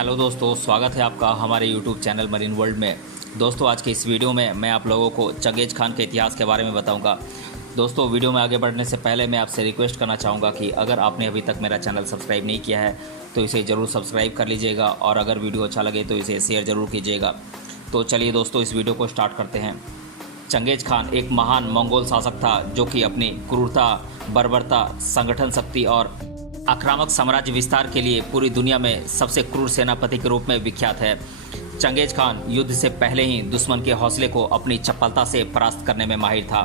Hello दोस्तों, स्वागत है आपका हमारे यूट्यूब चैनल मरीन वर्ल्ड में। दोस्तों, आज के इस वीडियो में मैं आप लोगों को चंगेज़ खान के इतिहास के बारे में बताऊंगा। दोस्तों, वीडियो में आगे बढ़ने से पहले मैं आपसे रिक्वेस्ट करना चाहूँगा कि अगर आपने अभी तक मेरा चैनल सब्सक्राइब नहीं किया है तो इसे ज़रूर सब्सक्राइब कर लीजिएगा और अगर वीडियो अच्छा लगे तो इसे शेयर ज़रूर कीजिएगा। तो चलिए दोस्तों, इस वीडियो को स्टार्ट करते हैं। चंगेज़ खान एक महान मंगोल शासक था जो कि अपनी क्रूरता, बर्बरता, संगठन शक्ति और आक्रामक साम्राज्य विस्तार के लिए पूरी दुनिया में सबसे क्रूर सेनापति के रूप में विख्यात है। चंगेज़ खान युद्ध से पहले ही दुश्मन के हौसले को अपनी चपलता से परास्त करने में माहिर था।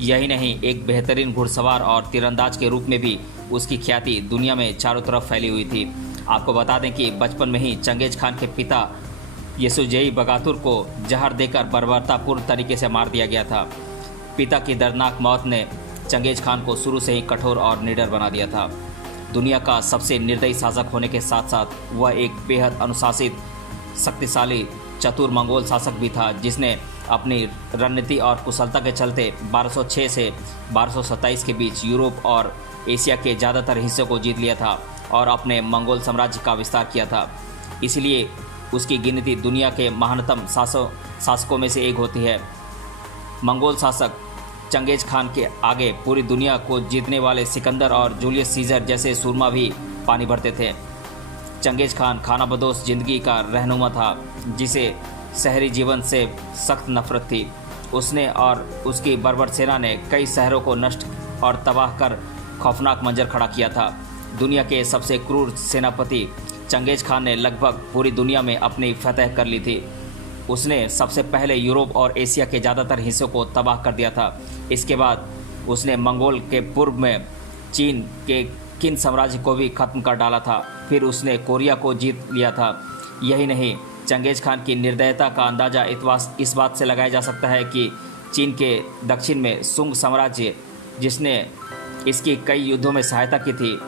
यही नहीं, एक बेहतरीन घुड़सवार और तीरंदाज के रूप में भी उसकी ख्याति दुनिया में चारों तरफ फैली हुई थी। आपको बता दें कि बचपन में ही चंगेज़ खान के पिता यसुजई बगातुर को जहर देकर बर्बरतापूर्ण तरीके से मार दिया गया था। पिता की दर्दनाक मौत ने चंगेज़ खान को शुरू से ही कठोर और निडर बना दिया था। दुनिया का सबसे निर्दयी शासक होने के साथ साथ वह एक बेहद अनुशासित, शक्तिशाली, चतुर मंगोल शासक भी था जिसने अपनी रणनीति और कुशलता के चलते 1206 से 1227 के बीच यूरोप और एशिया के ज़्यादातर हिस्सों को जीत लिया था और अपने मंगोल साम्राज्य का विस्तार किया था। इसलिए उसकी गिनती दुनिया के महानतम शासकों में से एक होती है। मंगोल शासक चंगेज़ खान के आगे पूरी दुनिया को जीतने वाले सिकंदर और जूलियस सीजर जैसे सूरमा भी पानी भरते थे। चंगेज़ खान खानाबदोश जिंदगी का रहनुमा था जिसे शहरी जीवन से सख्त नफरत थी। उसने और उसकी बर्बर सेना ने कई शहरों को नष्ट और तबाह कर खौफनाक मंजर खड़ा किया था। दुनिया के सबसे क्रूर सेनापति चंगेज़ खान ने लगभग पूरी दुनिया में अपनी फतह कर ली थी। उसने सबसे पहले यूरोप और एशिया के ज़्यादातर हिस्सों को तबाह कर दिया था। इसके बाद उसने मंगोल के पूर्व में चीन के किन साम्राज्य को भी खत्म कर डाला था। फिर उसने कोरिया को जीत लिया था। यही नहीं, चंगेज़ खान की निर्दयता का अंदाज़ा इस बात से लगाया जा सकता है कि चीन के दक्षिण में सुंग साम्राज्य, जिसने इसकी कई युद्धों में सहायता की थी,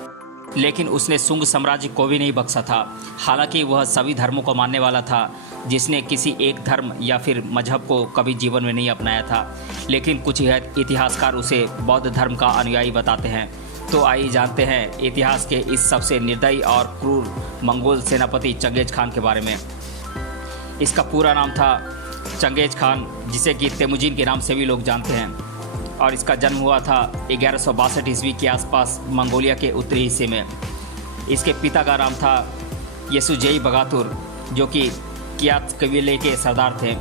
लेकिन उसने सुंग साम्राज्य को भी नहीं बख्शा था। हालांकि वह सभी धर्मों को मानने वाला था, जिसने किसी एक धर्म या फिर मजहब को कभी जीवन में नहीं अपनाया था। लेकिन कुछ इतिहासकार उसे बौद्ध धर्म का अनुयायी बताते हैं। तो आइए जानते हैं इतिहास के इस सबसे निर्दयी और क्रूर मंगोल सेनापति चंगेज़ खान के बारे में। इसका पूरा नाम था चंगेज़ खान, जिसे कि तेमुजिन के नाम से भी लोग जानते हैं, और इसका जन्म हुआ था 1162 ईस्वी के आसपास मंगोलिया के उत्तरी हिस्से में। इसके पिता का नाम था यसुजई बगातुर, जो कि कियात कबीले के सरदार थे।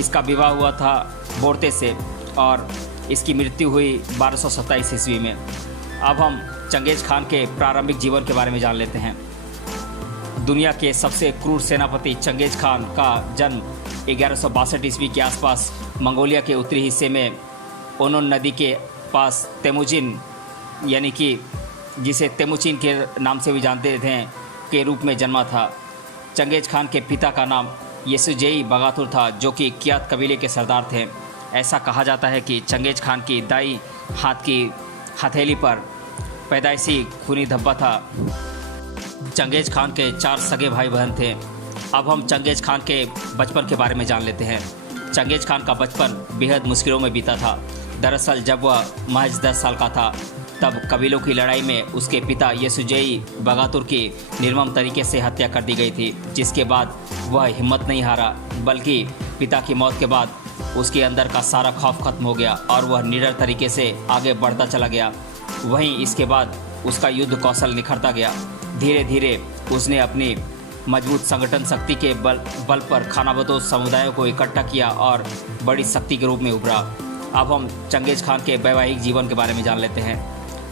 इसका विवाह हुआ था बोर्ते से और इसकी मृत्यु हुई 1227 ईस्वी में। अब हम चंगेज़ खान के प्रारंभिक जीवन के बारे में जान लेते हैं। दुनिया के सबसे क्रूर सेनापति चंगेज़ खान का जन्म 1162 ईस्वी के आसपास मंगोलिया के उत्तरी हिस्से में ओनोन नदी के पास तेमुजिन, यानी कि जिसे तेमुचिन के नाम से भी जानते थे, के रूप में जन्मा था। चंगेज़ खान के पिता का नाम यसुजई बगातुर था, जो कि कियात कबीले के सरदार थे। ऐसा कहा जाता है कि चंगेज़ खान की दाई हाथ की हथेली पर पैदाइशी खूनी धब्बा था। चंगेज़ खान के 4 सगे भाई बहन थे। अब हम चंगेज़ खान के बचपन के बारे में जान लेते हैं। चंगेज़ खान का बचपन बेहद मुश्किलों में बीता था। दरअसल जब वह महज 10 साल का था तब कबीलों की लड़ाई में उसके पिता यसुजई बगातुर की निर्मम तरीके से हत्या कर दी गई थी, जिसके बाद वह हिम्मत नहीं हारा, बल्कि पिता की मौत के बाद उसके अंदर का सारा खौफ खत्म हो गया और वह निडर तरीके से आगे बढ़ता चला गया। वहीं इसके बाद उसका युद्ध कौशल निखरता गया। धीरे धीरे उसने अपनी मजबूत संगठन शक्ति के बल पर खानाबदोश समुदायों को इकट्ठा किया और बड़ी शक्ति के रूप में उभरा। अब हम चंगेज़ खान के वैवाहिक जीवन के बारे में जान लेते हैं।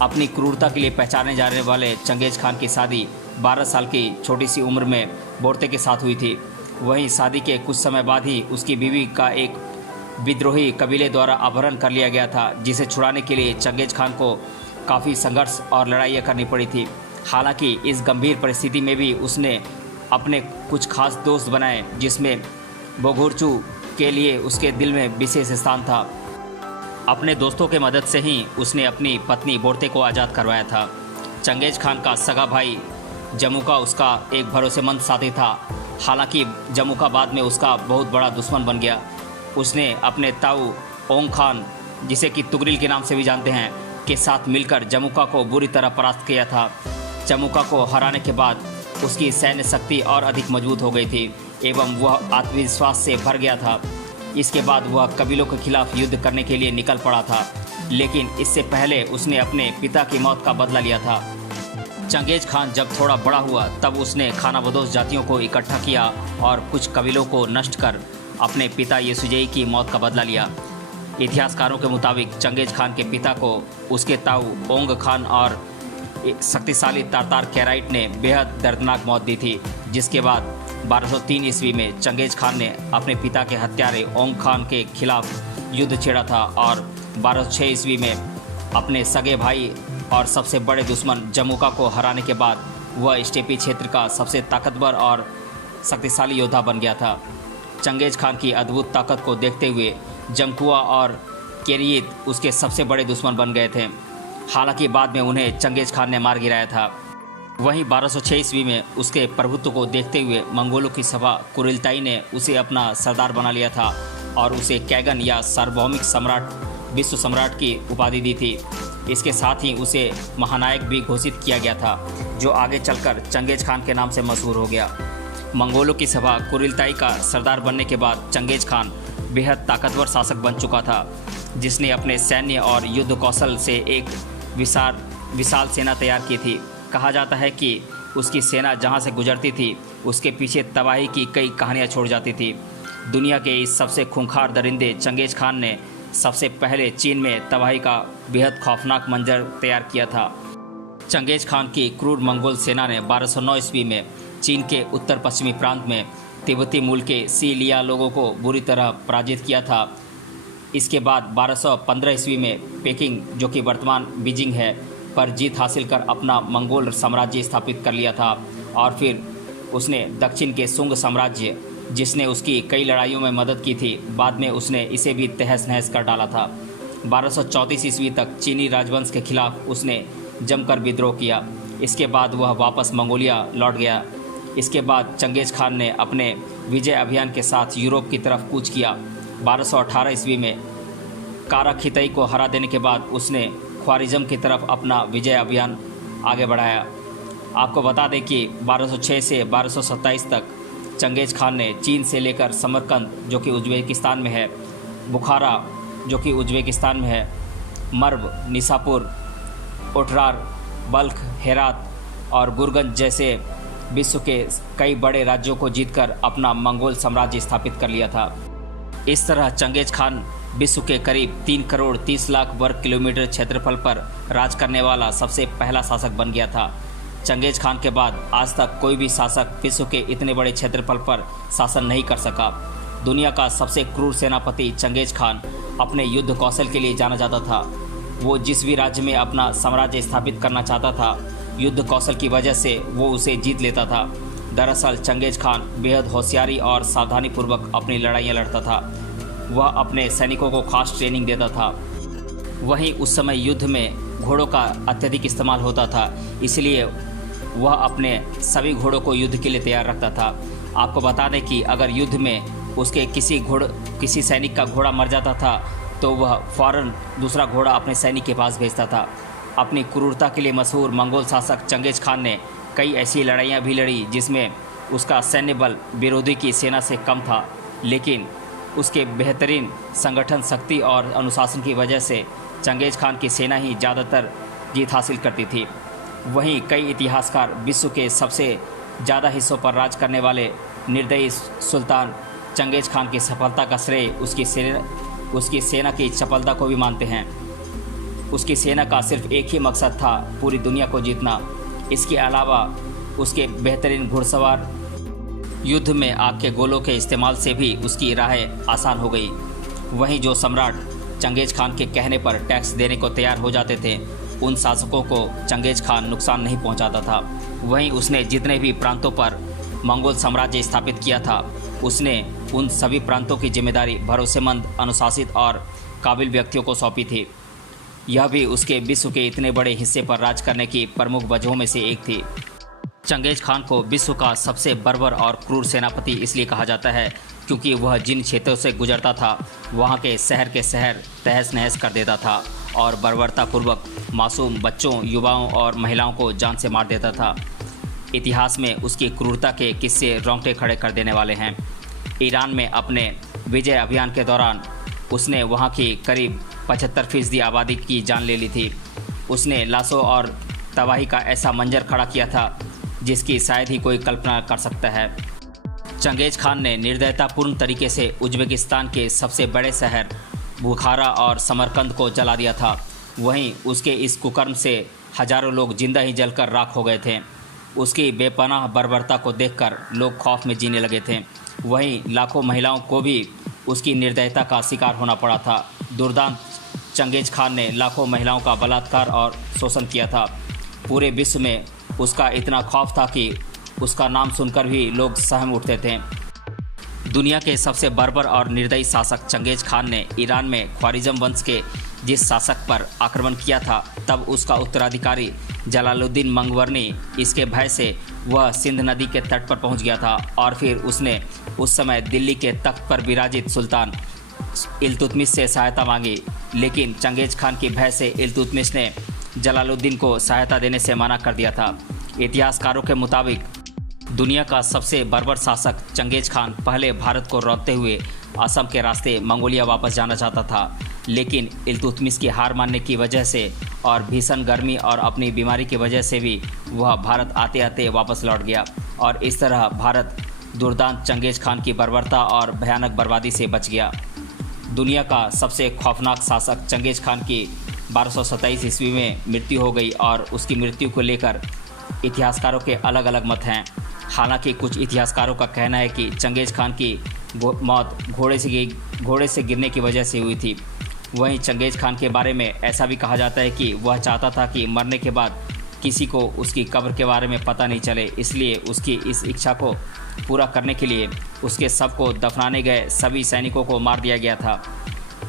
अपनी क्रूरता के लिए पहचाने जाने वाले चंगेज़ खान की शादी 12 साल की छोटी सी उम्र में बोर्ते के साथ हुई थी। वहीं शादी के कुछ समय बाद ही उसकी बीवी का एक विद्रोही कबीले द्वारा अपहरण कर लिया गया था, जिसे छुड़ाने के लिए चंगेज़ खान को काफ़ी संघर्ष और लड़ाइयाँ करनी पड़ी थी। हालांकि इस गंभीर परिस्थिति में भी उसने अपने कुछ खास दोस्त बनाए, जिसमें बोगुरचू के लिए उसके दिल में विशेष स्थान था। अपने दोस्तों के मदद से ही उसने अपनी पत्नी बोर्ते को आज़ाद करवाया था। चंगेज़ खान का सगा भाई जमुका उसका एक भरोसेमंद साथी था। हालांकि जमुका बाद में उसका बहुत बड़ा दुश्मन बन गया। उसने अपने ताऊ ओंग खान, जिसे कि तुगरिल के नाम से भी जानते हैं, के साथ मिलकर जमुका को बुरी तरह परास्त किया था। जमुका को हराने के बाद उसकी सैन्य शक्ति और अधिक मजबूत हो गई थी एवं वह आत्मविश्वास से भर गया था। इसके बाद वह कबीलों के खिलाफ युद्ध करने के लिए निकल पड़ा था, लेकिन इससे पहले उसने अपने पिता की मौत का बदला लिया था। चंगेज खान जब थोड़ा बड़ा हुआ तब उसने खानाबदोश जातियों को इकट्ठा किया और कुछ कबीलों को नष्ट कर अपने पिता येसुजेई की मौत का बदला लिया। इतिहासकारों के मुताबिक चंगेज खान के पिता को उसके ताऊ ओंग खान और शक्तिशाली तारतार कैराइट ने बेहद दर्दनाक मौत दी थी, जिसके बाद 1203 ईस्वी में चंगेज खान ने अपने पिता के हत्यारे ओंग खान के खिलाफ युद्ध छेड़ा था और 1206 ईस्वी में अपने सगे भाई और सबसे बड़े दुश्मन जमुका को हराने के बाद वह स्टेपी क्षेत्र का सबसे ताकतवर और शक्तिशाली योद्धा बन गया था। चंगेज खान की अद्भुत ताकत को देखते हुए जमकुआ और केरियत उसके सबसे बड़े दुश्मन बन गए थे। हालांकि बाद में उन्हें चंगेज खान ने मार गिराया था। वहीं 1206 ईस्वी में उसके प्रभुत्व को देखते हुए मंगोलों की सभा कुरिलताई ने उसे अपना सरदार बना लिया था और उसे कैगन या सार्वभौमिक सम्राट, विश्व सम्राट की उपाधि दी थी। इसके साथ ही उसे महानायक भी घोषित किया गया था, जो आगे चलकर चंगेज खान के नाम से मशहूर हो गया। मंगोलों की सभा कुरिलताई का सरदार बनने के बाद चंगेज खान बेहद ताकतवर शासक बन चुका था, जिसने अपने सैन्य और युद्ध कौशल से एक विशाल सेना तैयार की थी। कहा जाता है कि उसकी सेना जहां से गुजरती थी उसके पीछे तबाही की कई कहानियां छोड़ जाती थी। दुनिया के इस सबसे खूंखार दरिंदे चंगेज खान ने सबसे पहले चीन में तबाही का बेहद खौफनाक मंजर तैयार किया था। चंगेज खान की क्रूर मंगोल सेना ने 1209 ईस्वी में चीन के उत्तर पश्चिमी प्रांत में तिब्बती मूल के सी लिया लोगों को बुरी तरह पराजित किया था। इसके बाद 1215 ईस्वी में पेकिंग, जो कि वर्तमान बीजिंग है, पर जीत हासिल कर अपना मंगोल साम्राज्य स्थापित कर लिया था और फिर उसने दक्षिण के सुंग साम्राज्य, जिसने उसकी कई लड़ाइयों में मदद की थी, बाद में उसने इसे भी तहस नहस कर डाला था। 1234 ईस्वी तक चीनी राजवंश के खिलाफ उसने जमकर विद्रोह किया। इसके बाद वह वापस मंगोलिया लौट गया। इसके बाद चंगेज खान ने अपने विजय अभियान के साथ यूरोप की तरफ कूच किया। 1218 ईस्वी में कारा खितई को हरा देने के बाद उसने ख्वारिज़म की तरफ अपना विजय अभियान आगे बढ़ाया। आपको बता दें कि 1206 से 1227 तक चंगेज खान ने चीन से लेकर समरकंद, जो कि उज़्बेकिस्तान में है, बुखारा, जो कि उज़्बेकिस्तान में है, मर्व, निसापुर, ओटरार, बल्ख, हेरात और गुरगंज जैसे विश्व के कई बड़े राज्यों को जीतकर अपना मंगोल साम्राज्य स्थापित कर लिया था। इस तरह चंगेज खान विश्व के करीब 3 करोड़ 30 लाख वर्ग किलोमीटर क्षेत्रफल पर राज करने वाला सबसे पहला शासक बन गया था। चंगेज खान के बाद आज तक कोई भी शासक विश्व के इतने बड़े क्षेत्रफल पर शासन नहीं कर सका। दुनिया का सबसे क्रूर सेनापति चंगेज खान अपने युद्ध कौशल के लिए जाना जाता था। वो जिस भी राज्य में अपना साम्राज्य स्थापित करना चाहता था, युद्ध कौशल की वजह से वो उसे जीत लेता था। दरअसल चंगेज खान बेहद होशियारी और सावधानीपूर्वक अपनी लड़ाइयाँ लड़ता था। वह अपने सैनिकों को खास ट्रेनिंग देता था। वहीं उस समय युद्ध में घोड़ों का अत्यधिक इस्तेमाल होता था, इसलिए वह अपने सभी घोड़ों को युद्ध के लिए तैयार रखता था। आपको बता दें कि अगर युद्ध में उसके किसी सैनिक का घोड़ा मर जाता था तो वह फ़ौरन दूसरा घोड़ा अपने सैनिक के पास भेजता था। अपनी क्रूरता के लिए मशहूर मंगोल शासक चंगेज खान ने कई ऐसी लड़ाइयाँ भी लड़ी जिसमें उसका सैन्य बल विरोधी की सेना से कम था, लेकिन उसके बेहतरीन संगठन शक्ति और अनुशासन की वजह से चंगेज खान की सेना ही ज़्यादातर जीत हासिल करती थी। वहीं कई इतिहासकार विश्व के सबसे ज़्यादा हिस्सों पर राज करने वाले निर्दयी सुल्तान चंगेज खान की सफलता का श्रेय उसकी सेना की चपलता को भी मानते हैं। उसकी सेना का सिर्फ एक ही मकसद था, पूरी दुनिया को जीतना। इसके अलावा उसके बेहतरीन घुड़सवार युद्ध में आग के गोलों के इस्तेमाल से भी उसकी राहें आसान हो गई। वहीं जो सम्राट चंगेज खान के कहने पर टैक्स देने को तैयार हो जाते थे, उन शासकों को चंगेज खान नुकसान नहीं पहुंचाता था। वहीं उसने जितने भी प्रांतों पर मंगोल साम्राज्य स्थापित किया था, उसने उन सभी प्रांतों की जिम्मेदारी भरोसेमंद, अनुशासित और काबिल व्यक्तियों को सौंपी थी। यह भी उसके विश्व के इतने बड़े हिस्से पर राज करने की प्रमुख वजहों में से एक थी। चंगेज खान को विश्व का सबसे बर्बर और क्रूर सेनापति इसलिए कहा जाता है क्योंकि वह जिन क्षेत्रों से गुजरता था वहाँ के शहर तहस नहस कर देता था और बर्बरतापूर्वक मासूम बच्चों, युवाओं और महिलाओं को जान से मार देता था। इतिहास में उसकी क्रूरता के किस्से रोंगटे खड़े कर देने वाले हैं। ईरान में अपने विजय अभियान के दौरान उसने वहां की करीब 75% आबादी की जान ले ली थी। उसने लाशों और तबाही का ऐसा मंजर खड़ा किया था जिसकी शायद ही कोई कल्पना कर सकता है। चंगेज खान ने निर्दयतापूर्ण तरीके से उज्बेकिस्तान के सबसे बड़े शहर बुखारा और समरकंद को जला दिया था। वहीं उसके इस कुकर्म से हजारों लोग जिंदा ही जलकर राख हो गए थे। उसकी बेपनाह बर्बरता को देखकर लोग खौफ में जीने लगे थे। वहीं लाखों महिलाओं को भी उसकी निर्दयता का शिकार होना पड़ा था। दुर्दांत चंगेज खान ने लाखों महिलाओं का बलात्कार और शोषण किया था। पूरे विश्व में उसका इतना खौफ था कि उसका नाम सुनकर भी लोग सहम उठते थे। दुनिया के सबसे बर्बर और निर्दयी शासक चंगेज खान ने ईरान में ख्वारिज़म वंश के जिस शासक पर आक्रमण किया था, तब उसका उत्तराधिकारी जलालुद्दीन मंगवरनी इसके भय से वह सिंध नदी के तट पर पहुंच गया था और फिर उसने उस समय दिल्ली के तख्त पर विराजित सुल्तान इल्तुतमिश से सहायता मांगी। लेकिन चंगेज खान की भय से इल्तुतमिश ने जलालुद्दीन को सहायता देने से मना कर दिया था। इतिहासकारों के मुताबिक दुनिया का सबसे बर्बर शासक चंगेज खान पहले भारत को रौंदते हुए असम के रास्ते मंगोलिया वापस जाना चाहता था, लेकिन इल्तुतमिश की हार मानने की वजह से और भीषण गर्मी और अपनी बीमारी की वजह से भी वह भारत आते आते वापस लौट गया और इस तरह भारत दुर्दांत चंगेज खान की बर्बरता और भयानक बर्बादी से बच गया। दुनिया का सबसे खौफनाक शासक चंगेज खान की 1227 ईस्वी में मृत्यु हो गई और उसकी मृत्यु को लेकर इतिहासकारों के अलग अलग मत हैं। हालांकि कुछ इतिहासकारों का कहना है कि चंगेज खान की मौत घोड़े से गिरने की वजह से हुई थी। वहीं चंगेज खान के बारे में ऐसा भी कहा जाता है कि वह चाहता था कि मरने के बाद किसी को उसकी कब्र के बारे में पता नहीं चले, इसलिए उसकी इस इच्छा को पूरा करने के लिए उसके शव को दफनाने गए सभी सैनिकों को मार दिया गया था।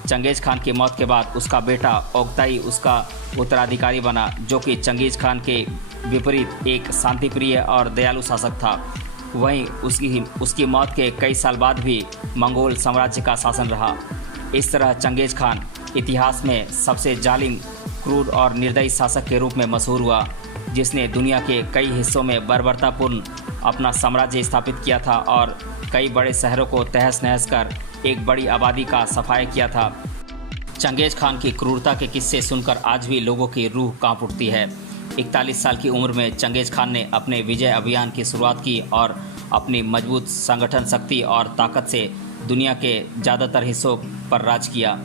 चंगेज खान की मौत के बाद उसका बेटा ओगताई उसका उत्तराधिकारी बना, जो कि चंगेज खान के विपरीत एक शांतिप्रिय और दयालु शासक था। वहीं उसकी मौत के कई साल बाद भी मंगोल साम्राज्य का शासन रहा। इस तरह चंगेज खान इतिहास में सबसे जालिम, क्रूर और निर्दयी शासक के रूप में मशहूर हुआ, जिसने दुनिया के कई हिस्सों में बर्बरतापूर्ण अपना साम्राज्य स्थापित किया था और कई बड़े शहरों को तहस नहस कर एक बड़ी आबादी का सफाया किया था। चंगेज खान की क्रूरता के किस्से सुनकर आज भी लोगों की रूह कांप उठती है। 41 साल की उम्र में चंगेज खान ने अपने विजय अभियान की शुरुआत की और अपनी मजबूत संगठन शक्ति और ताकत से दुनिया के ज़्यादातर हिस्सों पर राज किया।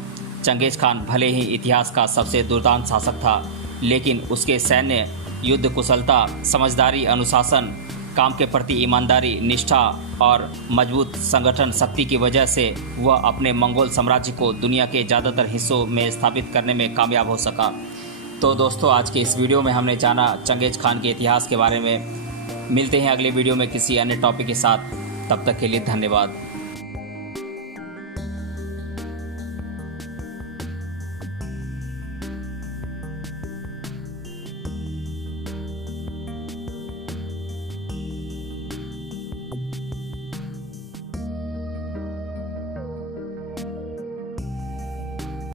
चंगेज खान भले ही इतिहास का सबसे दुर्दांत शासक था, लेकिन उसके सैन्य, युद्ध कुशलता, समझदारी, अनुशासन, काम के प्रति ईमानदारी, निष्ठा और मजबूत संगठन शक्ति की वजह से वह अपने मंगोल साम्राज्य को दुनिया के ज़्यादातर हिस्सों में स्थापित करने में कामयाब हो सका। तो दोस्तों, आज के इस वीडियो में हमने जाना चंगेज खान के इतिहास के बारे में। मिलते हैं अगले वीडियो में किसी अन्य टॉपिक के साथ। तब तक के लिए धन्यवाद।